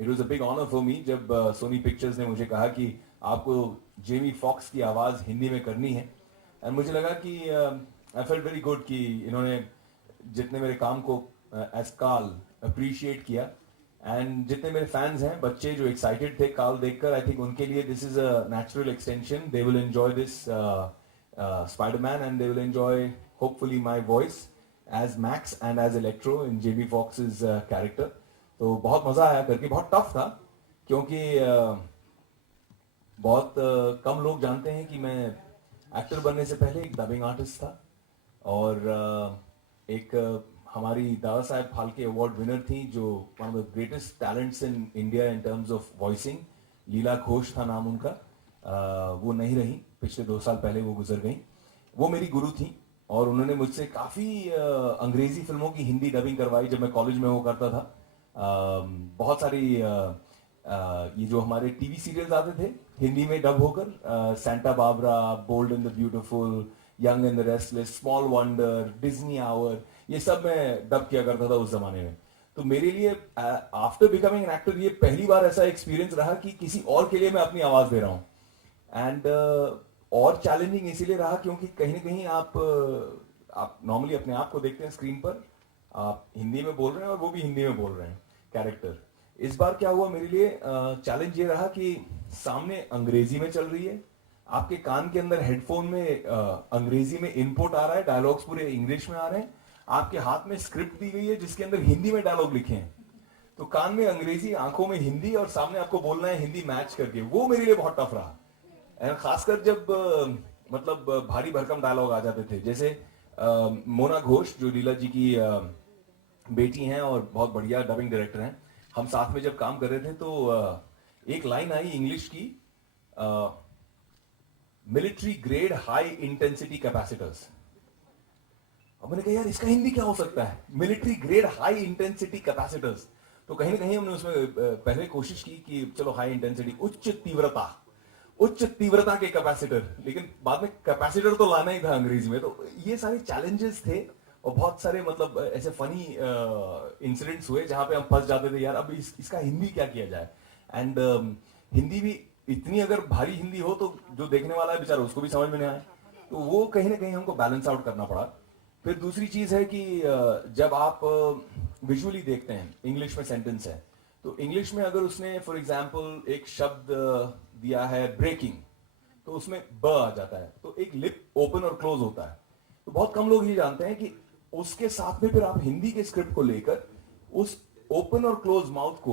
It was a big honour for me जब Sony pictures ने मुझे कहा कि आपको जेमी फॉक्स की आवाज हिंदी में करनी है। एंड मुझे लगा कि आई फेल्ट वेरी गुड कि इन्होंने जितने मेरे काम को एज काल अप्रिशिएट किया, एंड जितने मेरे फैंस हैं बच्चे जो एक्साइटेड थे काल देखकर, आई थिंक उनके लिए this is a natural extension. They will enjoy this Spiderman and they will enjoy hopefully my voice as Max and as Electro in Jamie Foxx's character. तो बहुत मजा आया करके, बहुत टफ था क्योंकि बहुत कम लोग जानते हैं कि मैं एक्टर बनने से पहले एक डबिंग आर्टिस्ट था, और एक हमारी दादा साहेब फाल्के अवार्ड विनर थी जो one of the greatest talents in India in terms of voicing, Leela Ghosh था नाम उनका। वो नहीं रही, पिछले 2 साल पहले वो गुजर गई। वो मेरी गुरु थी और उन्होंने मुझसे काफी अंग्रेजी फिल्मों की हिंदी डबिंग करवाई जब मैं कॉलेज में वो करता था। बहुत सारी ये जो हमारे टीवी सीरियल्स आते थे हिंदी में डब होकर, Santa Barbara, bold and the beautiful, young and the restless, small wonder, Disney hour, ये सब मैं डब किया करता था उस जमाने में। तो मेरे लिए आफ्टर बिकमिंग एन एक्टर ये पहली बार ऐसा एक्सपीरियंस रहा कि किसी और के लिए मैं अपनी आवाज दे रहा हूँ। एंड और चैलेंजिंग इसीलिए रहा क्योंकि कहीं ना कहीं आप नॉर्मली अपने आप को देखते हैं स्क्रीन पर, आप हिंदी में बोल रहे हैं और वो भी हिंदी में बोल रहे हैं कैरेक्टर। इस बार क्या हुआ मेरे लिए, चैलेंज ये रहा कि सामने अंग्रेजी में चल रही है, आपके कान के अंदर हेडफोन में अंग्रेजी में इनपुट आ रहा है, डायलॉग्स पूरे इंग्लिश में आ रहे हैं, आपके हाथ में स्क्रिप्ट दी गई है जिसके अंदर हिंदी में डायलॉग लिखे हैं। तो कान में अंग्रेजी, आंखों में हिंदी, और सामने आपको बोलना है हिंदी मैच करके। वो मेरे लिए बहुत टफ रहा। एंड खासकर जब मतलब भारी भरकम डायलॉग आ जाते थे, जैसे मोना घोष जो लीला जी की बेटी हैं और बहुत बढ़िया डबिंग डायरेक्टर हैं, हम साथ में जब काम कर रहे थे तो एक लाइन आई इंग्लिश की, military grade high intensity capacitors. अब मैंने कहा यार इसका हिंदी क्या हो सकता है, military grade high intensity capacitors. तो कहीं ना कहीं हमने उसमें पहले कोशिश की कि चलो हाई इंटेंसिटी, उच्च तीव्रता के कैपेसिटर, लेकिन बाद में कैपेसिटर तो लाना ही था अंग्रेजी में। तो ये सारे चैलेंजेस थे और बहुत सारे मतलब ऐसे फनी इंसिडेंट्स हुए जहां पे हम फंस जाते थे, यार अब इसका हिंदी क्या किया जाए। एंड हिंदी भी इतनी अगर भारी हिंदी हो तो जो देखने वाला है बेचारा उसको भी समझ में नहीं आए, तो वो कहीं ना कहीं हमको बैलेंस आउट करना पड़ा। फिर दूसरी चीज है कि जब आप विजुअली देखते हैं, इंग्लिश में सेंटेंस है, तो इंग्लिश में अगर उसने फॉर एग्जाम्पल एक शब्द दिया है ब्रेकिंग, तो उसमें ब आ जाता है, तो एक लिप ओपन और क्लोज होता है। तो बहुत कम लोग ये जानते हैं कि उसके साथ में फिर आप हिंदी के स्क्रिप्ट को लेकर उस ओपन और क्लोज माउथ को